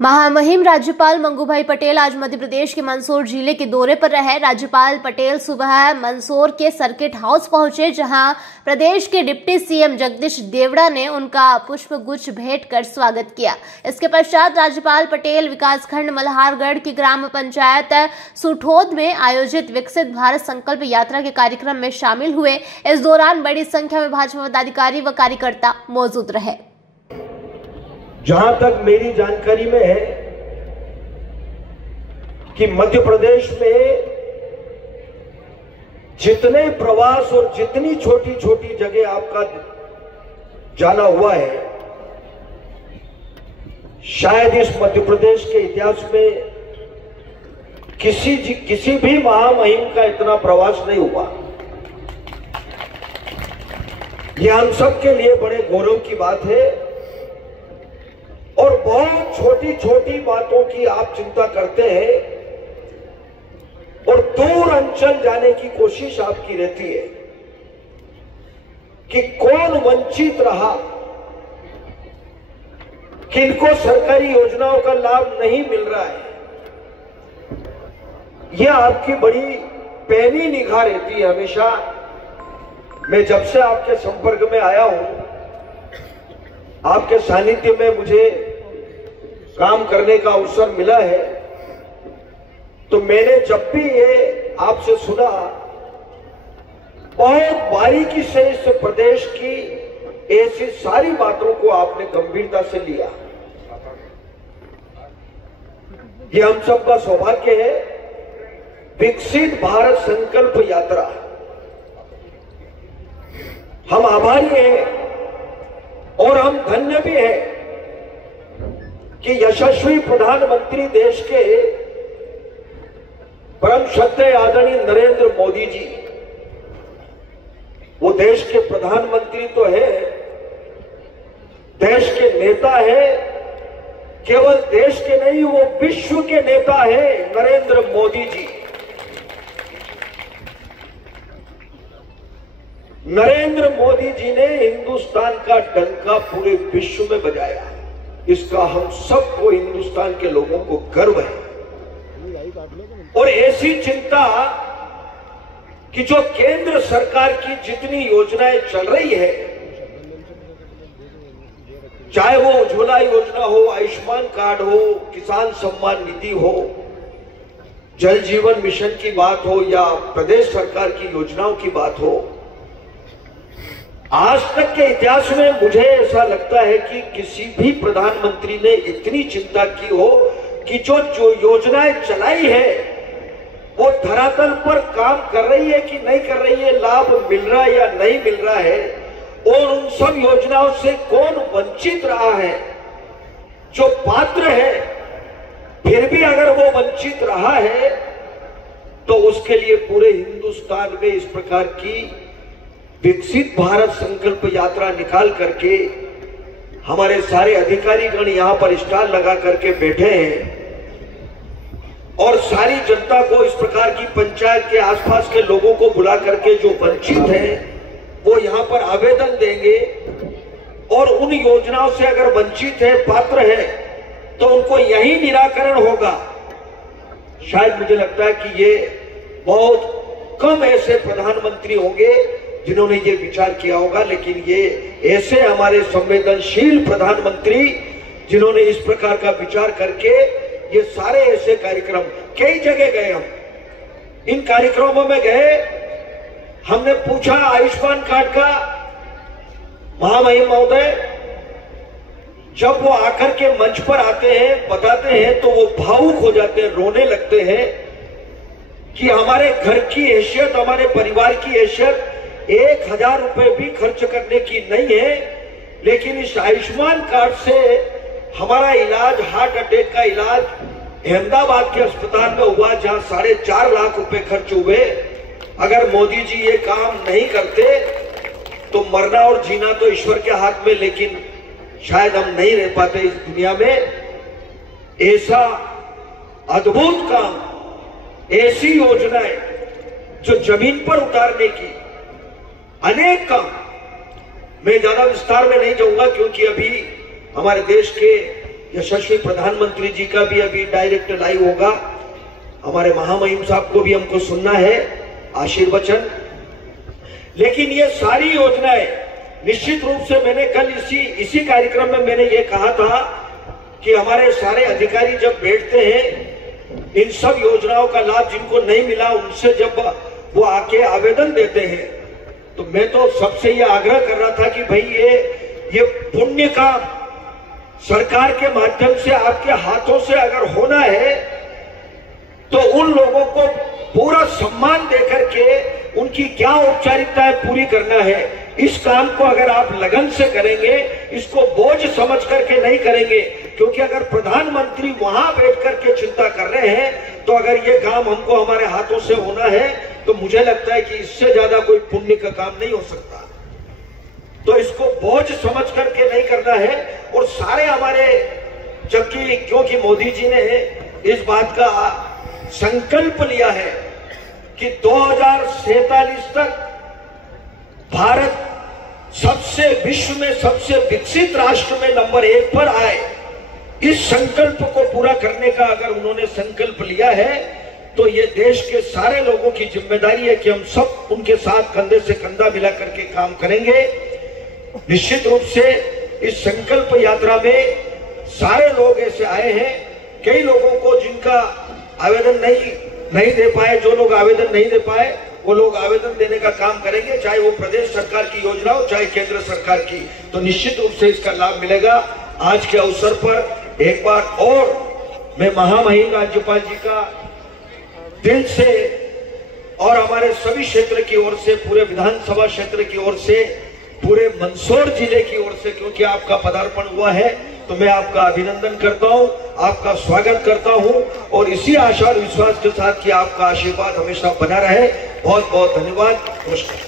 महामहिम राज्यपाल मंगूभाई पटेल आज मध्य प्रदेश के मंदसौर जिले के दौरे पर रहे। राज्यपाल पटेल सुबह मंदसौर के सर्किट हाउस पहुंचे, जहां प्रदेश के डिप्टी सीएम जगदीश देवड़ा ने उनका पुष्प गुच्छ भेंट कर स्वागत किया। इसके पश्चात राज्यपाल पटेल विकासखंड मल्हारगढ़ की ग्राम पंचायत सुठोद में आयोजित विकसित भारत संकल्प यात्रा के कार्यक्रम में शामिल हुए। इस दौरान बड़ी संख्या में भाजपा पदाधिकारी व कार्यकर्ता मौजूद रहे। जहां तक मेरी जानकारी में है कि मध्य प्रदेश में जितने प्रवास और जितनी छोटी छोटी जगह आपका जाना हुआ है, शायद इस मध्य प्रदेश के इतिहास में किसी भी महामहिम का इतना प्रवास नहीं हुआ। यह हम सब के लिए बड़े गौरव की बात है और बहुत छोटी छोटी बातों की आप चिंता करते हैं और दूर अंचल जाने की कोशिश आपकी रहती है कि कौन वंचित रहा, किनको सरकारी योजनाओं का लाभ नहीं मिल रहा है। यह आपकी बड़ी पैनी निगाह रहती है हमेशा। मैं जब से आपके संपर्क में आया हूं, आपके सानिध्य में मुझे काम करने का अवसर मिला है, तो मैंने जब भी ये आपसे सुना, बहुत बारीकी से इस प्रदेश की ऐसी सारी बातों को आपने गंभीरता से लिया। ये हम सबका सौभाग्य है। विकसित भारत संकल्प यात्रा, हम आभारी हैं और हम धन्य भी हैं कि यशस्वी प्रधानमंत्री देश के परम श्रद्धेय आदरणीय नरेंद्र मोदी जी, वो देश के प्रधानमंत्री तो है, देश के नेता है, केवल देश के नहीं वो विश्व के नेता है नरेंद्र मोदी जी। नरेंद्र मोदी जी ने हिंदुस्तान का डंका पूरे विश्व में बजाया। इसका हम सबको, हिंदुस्तान के लोगों को गर्व है। और ऐसी चिंता कि जो केंद्र सरकार की जितनी योजनाएं चल रही है, चाहे वो उज्ज्वला योजना हो, आयुष्मान कार्ड हो, किसान सम्मान निधि हो, जल जीवन मिशन की बात हो या प्रदेश सरकार की योजनाओं की बात हो, आज तक के इतिहास में मुझे ऐसा लगता है कि किसी भी प्रधानमंत्री ने इतनी चिंता की हो कि जो योजनाएं चलाई है वो धरातल पर काम कर रही है कि नहीं कर रही है, लाभ मिल रहा है या नहीं मिल रहा है, और उन सब योजनाओं से कौन वंचित रहा है। जो पात्र है फिर भी अगर वो वंचित रहा है तो उसके लिए पूरे हिंदुस्तान में इस प्रकार की विकसित भारत संकल्प यात्रा निकाल करके हमारे सारे अधिकारीगण यहां पर स्टॉल लगा करके बैठे हैं और सारी जनता को, इस प्रकार की पंचायत के आसपास के लोगों को बुला करके जो वंचित हैं वो यहां पर आवेदन देंगे और उन योजनाओं से अगर वंचित है, पात्र है, तो उनको यही निराकरण होगा। शायद मुझे लगता है कि ये बहुत कम ऐसे प्रधानमंत्री होंगे जिन्होंने ये विचार किया होगा, लेकिन ये ऐसे हमारे संवेदनशील प्रधानमंत्री जिन्होंने इस प्रकार का विचार करके ये सारे ऐसे कार्यक्रम, कई जगह गए हम, इन कार्यक्रमों में गए, हमने पूछा आयुष्मान कार्ड का, महामहिम महोदय जब वो आकर के मंच पर आते हैं, बताते हैं, तो वो भावुक हो जाते हैं, रोने लगते हैं कि हमारे घर की हैसियत, हमारे परिवार की हैसियत 1000 रुपए भी खर्च करने की नहीं है, लेकिन इस आयुष्मान कार्ड से हमारा इलाज, हार्ट अटैक का इलाज अहमदाबाद के अस्पताल में हुआ, जहां 4.5 लाख रुपए खर्च हुए। अगर मोदी जी ये काम नहीं करते तो मरना और जीना तो ईश्वर के हाथ में, लेकिन शायद हम नहीं रह पाते इस दुनिया में। ऐसा अद्भुत काम, ऐसी योजनाएं जो जमीन पर उतारने की अनेक काम, मैं ज्यादा विस्तार में नहीं जाऊंगा क्योंकि अभी हमारे देश के यशस्वी प्रधानमंत्री जी का भी अभी डायरेक्ट लाइव होगा। हमारे महामहिम साहब को भी हमको सुनना है आशीर्वचन। लेकिन ये सारी योजनाएं निश्चित रूप से मैंने कल इसी कार्यक्रम में मैंने ये कहा था कि हमारे सारे अधिकारी जब बैठते हैं, इन सब योजनाओं का लाभ जिनको नहीं मिला उनसे जब वो आके आवेदन देते हैं, तो मैं तो सबसे ये आग्रह कर रहा था कि भाई ये पुण्य का सरकार के माध्यम से आपके हाथों से अगर होना है तो उन लोगों को पूरा सम्मान देकर के उनकी क्या औपचारिकताएं पूरी करना है। इस काम को अगर आप लगन से करेंगे, इसको बोझ समझ करके नहीं करेंगे, क्योंकि अगर प्रधानमंत्री वहां बैठ करके चिंता कर रहे हैं तो अगर ये काम हमको हमारे हाथों से होना है तो मुझे लगता है कि इससे ज्यादा कोई पुण्य का काम नहीं हो सकता। तो इसको बोझ समझ करके नहीं करना है। और सारे हमारे, जबकि क्योंकि मोदी जी ने इस बात का संकल्प लिया है कि 2047 तक भारत विश्व में सबसे विकसित राष्ट्र में नंबर 1 पर आए, इस संकल्प को पूरा करने का अगर उन्होंने संकल्प लिया है तो ये देश के सारे लोगों की जिम्मेदारी है कि हम सब उनके साथ कंधे से कंधा मिला करके काम करेंगे। निश्चित रूप से इस संकल्प यात्रा में सारे लोग ऐसे आए हैं, कई लोगों को जिनका आवेदन नहीं दे पाए, जो लोग आवेदन नहीं दे पाए वो लोग आवेदन देने का काम करेंगे, चाहे वो प्रदेश सरकार की योजना हो चाहे केंद्र सरकार की, तो निश्चित रूप से इसका लाभ मिलेगा। आज के अवसर पर एक बार और मैं महामहिम राज्यपाल जी का दिल से और हमारे सभी क्षेत्र की ओर से, पूरे विधानसभा क्षेत्र की ओर से, पूरे मंदसौर जिले की ओर से, क्योंकि आपका पदार्पण हुआ है तो मैं आपका अभिनंदन करता हूं, आपका स्वागत करता हूं और इसी आशा और विश्वास के साथ कि आपका आशीर्वाद हमेशा बना रहे। बहुत बहुत धन्यवाद, नमस्कार।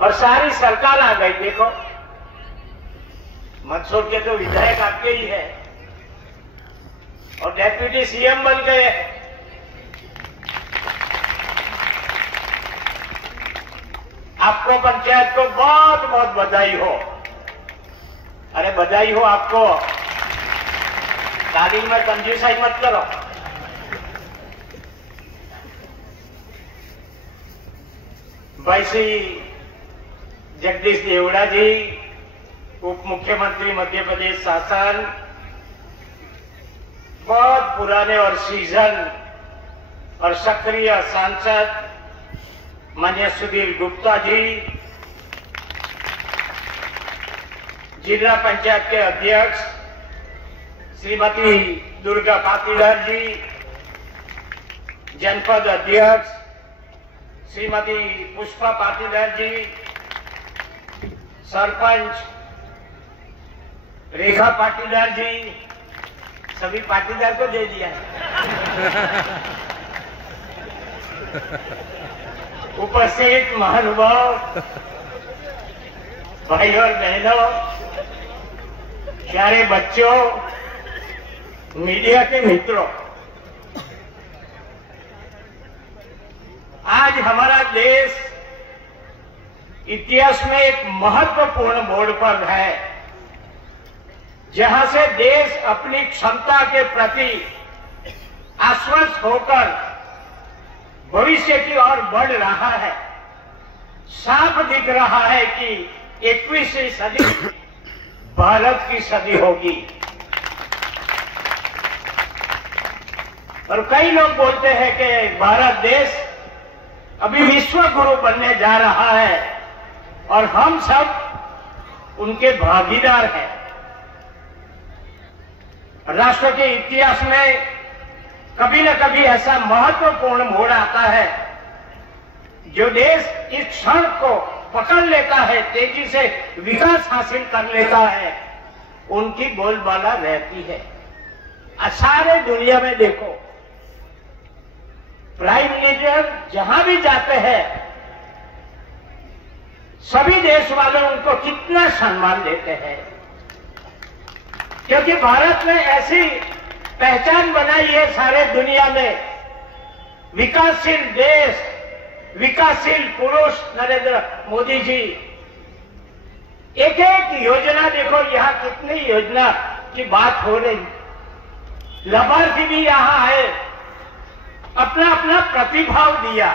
और सारी सरकार आ गई। देखो मंदसौर के तो विधायक आपके ही है और डेप्यूटी सीएम बन गए। आपको पंचायत को बहुत बहुत बधाई हो। अरे बधाई हो आपको, ताली में कंजूसाई मत करो। भाई श्री जगदीश देवड़ा जी, उप मुख्यमंत्री मध्य प्रदेश शासन, बहुत पुराने और सीजन और सक्रिय सांसद माननीय सुधीर गुप्ता जी, जिला पंचायत के अध्यक्ष श्रीमती दुर्गा पाटीदार जी, जनपद अध्यक्ष श्रीमती पुष्पा पाटीदार जी, सरपंच रेखा पाटीदार जी, सभी पाटीदार को दे दिया। उपस्थित महानुभाव, भाई और बहनों, प्यारे बच्चों, मीडिया के मित्रों, आज हमारा देश इतिहास में एक महत्वपूर्ण मोड़ पर है, जहां से देश अपनी क्षमता के प्रति आश्वस्त होकर भविष्य की ओर बढ़ रहा है। साफ दिख रहा है कि 21वीं सदी भारत की सदी होगी। और कई लोग बोलते हैं कि भारत देश अभी विश्व गुरु बनने जा रहा है और हम सब उनके भागीदार हैं। राष्ट्र के इतिहास में कभी न कभी ऐसा महत्वपूर्ण मोड़ आता है जो देश इस क्षण को पकड़ लेता है, तेजी से विकास हासिल कर लेता है, उनकी बोलबाला रहती है। सारे दुनिया में देखो, प्राइम मिनिस्टर जहां भी जाते हैं सभी देश वाले उनको कितना सम्मान देते हैं, क्योंकि भारत ने ऐसी पहचान बनाई है सारे दुनिया में, विकासशील देश, विकासशील पुरुष नरेंद्र मोदी जी। एक एक योजना देखो, यहाँ कितनी योजना की बात हो रही, लाभार्थी भी यहां आए, अपना अपना प्रतिभाव दिया।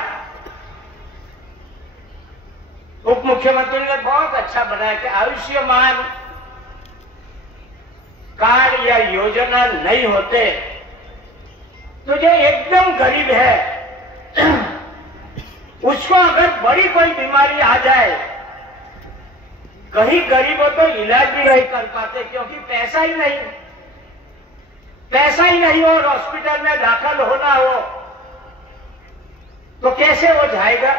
उप मुख्यमंत्री ने बहुत अच्छा बनाया कि आयुष्मान कार्ड या योजना नहीं होते तो जो एकदम गरीब है उसको अगर बड़ी कोई बीमारी आ जाए, कहीं गरीब हो तो इलाज भी नहीं कर पाते क्योंकि पैसा ही नहीं हो और हॉस्पिटल में दाखिल होना हो तो कैसे हो जाएगा।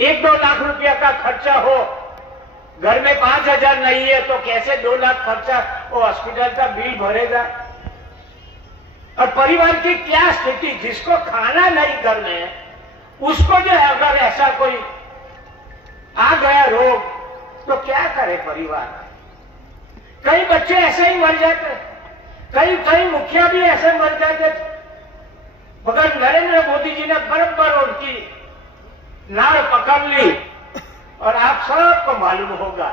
1-2 लाख रुपया का खर्चा हो, घर में 5,000 नहीं है तो कैसे 2 लाख खर्चा वो हॉस्पिटल का बिल भरेगा। और परिवार की क्या स्थिति, जिसको खाना नहीं घर में, उसको जो है अगर ऐसा कोई आ गया रोग तो क्या करे परिवार। कई बच्चे ऐसे ही मर जाते, कई मुखिया भी ऐसे मर जाते, मगर नरेंद्र मोदी जी ने बराबर उनकी नाड़ पकड़ ली। और आप सबको मालूम होगा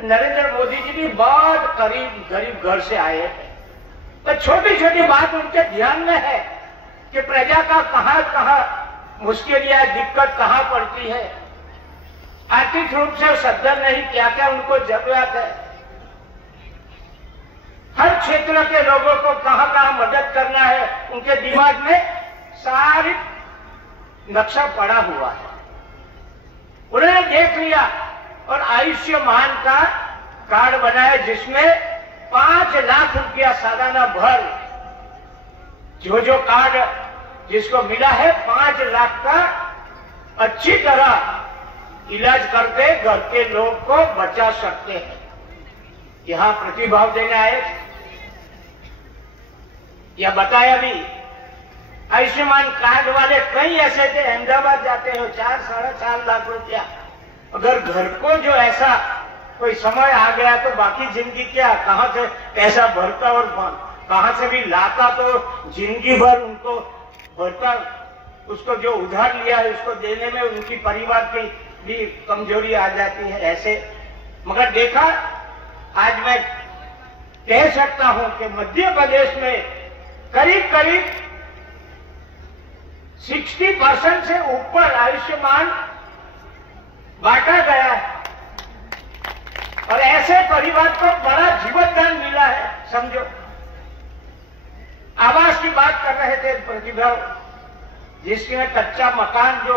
नरेंद्र मोदी जी भी बहुत गरीब घर से आए हैं, तो छोटी छोटी बात उनके ध्यान में है कि प्रजा का कहां मुश्किल या दिक्कत कहां पड़ती है, आर्थिक रूप से सद्धर नहीं, क्या क्या उनको जरूरत है, हर क्षेत्र के लोगों को कहां मदद करना है, उनके दिमाग में सारी नक्शा पड़ा हुआ है। उन्होंने देख लिया और आयुष्मान का कार्ड बनाया जिसमें 5 लाख रुपया सालाना भर, जो कार्ड जिसको मिला है 5 लाख का अच्छी तरह इलाज करके घर के लोग को बचा सकते हैं। यहां प्रतिभाव देने आए या बताया भी, आयुष्मान कार्ड वाले कई ऐसे थे, अहमदाबाद जाते हो 4-4.5 लाख रुपया, अगर घर को जो ऐसा कोई समय आ गया तो बाकी जिंदगी क्या, कहां से पैसा भरता और कहां से भी लाता, तो जिंदगी भर उनको भरता, उसको जो उधार लिया है उसको देने में उनकी परिवार की भी कमजोरी आ जाती है ऐसे। मगर देखा, आज मैं कह सकता हूं कि मध्य प्रदेश में करीब 60% से ऊपर आयुष्मान बांटा गया है और ऐसे परिवार को बड़ा जीवनदान मिला है। समझो, आवास की बात कर रहे थे प्रतिभा, जिसमें कच्चा मकान जो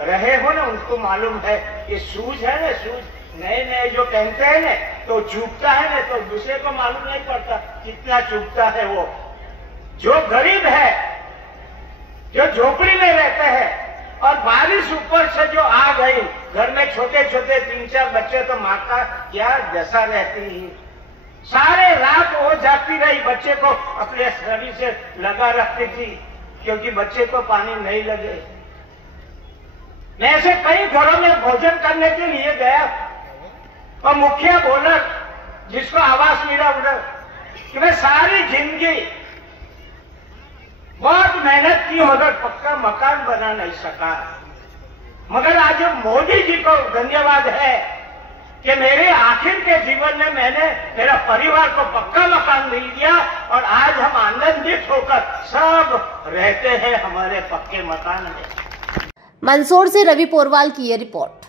रहे हो ना उनको मालूम है, ये सूझ है ना, सूझ नए जो पहनते हैं ना तो चुभता है ना, तो दूसरे को मालूम नहीं पड़ता कितना चुभता है। वो जो गरीब है, जो झोपड़ी में रहते हैं और बारिश ऊपर से जो आ गई, घर में छोटे 3-4 बच्चे, तो माँ का क्या दशा रहती है। सारे रात वो जागती रही, बच्चे को अपने शरीर से लगा रखती थी क्योंकि बच्चे को पानी नहीं लगे। मैं ऐसे कई घरों में भोजन करने के लिए गया और मुखिया बोला जिसको आवास मिला उधर कि मैं सारी जिंदगी बहुत मेहनत की मगर पक्का मकान बना नहीं सका, मगर आज मोदी जी को धन्यवाद है कि मेरे आखिर के जीवन में मैंने मेरा परिवार को पक्का मकान मिल गया और आज हम आनंदित होकर सब रहते हैं हमारे पक्के मकान में। मंदसौर से रवि पोरवाल की ये रिपोर्ट।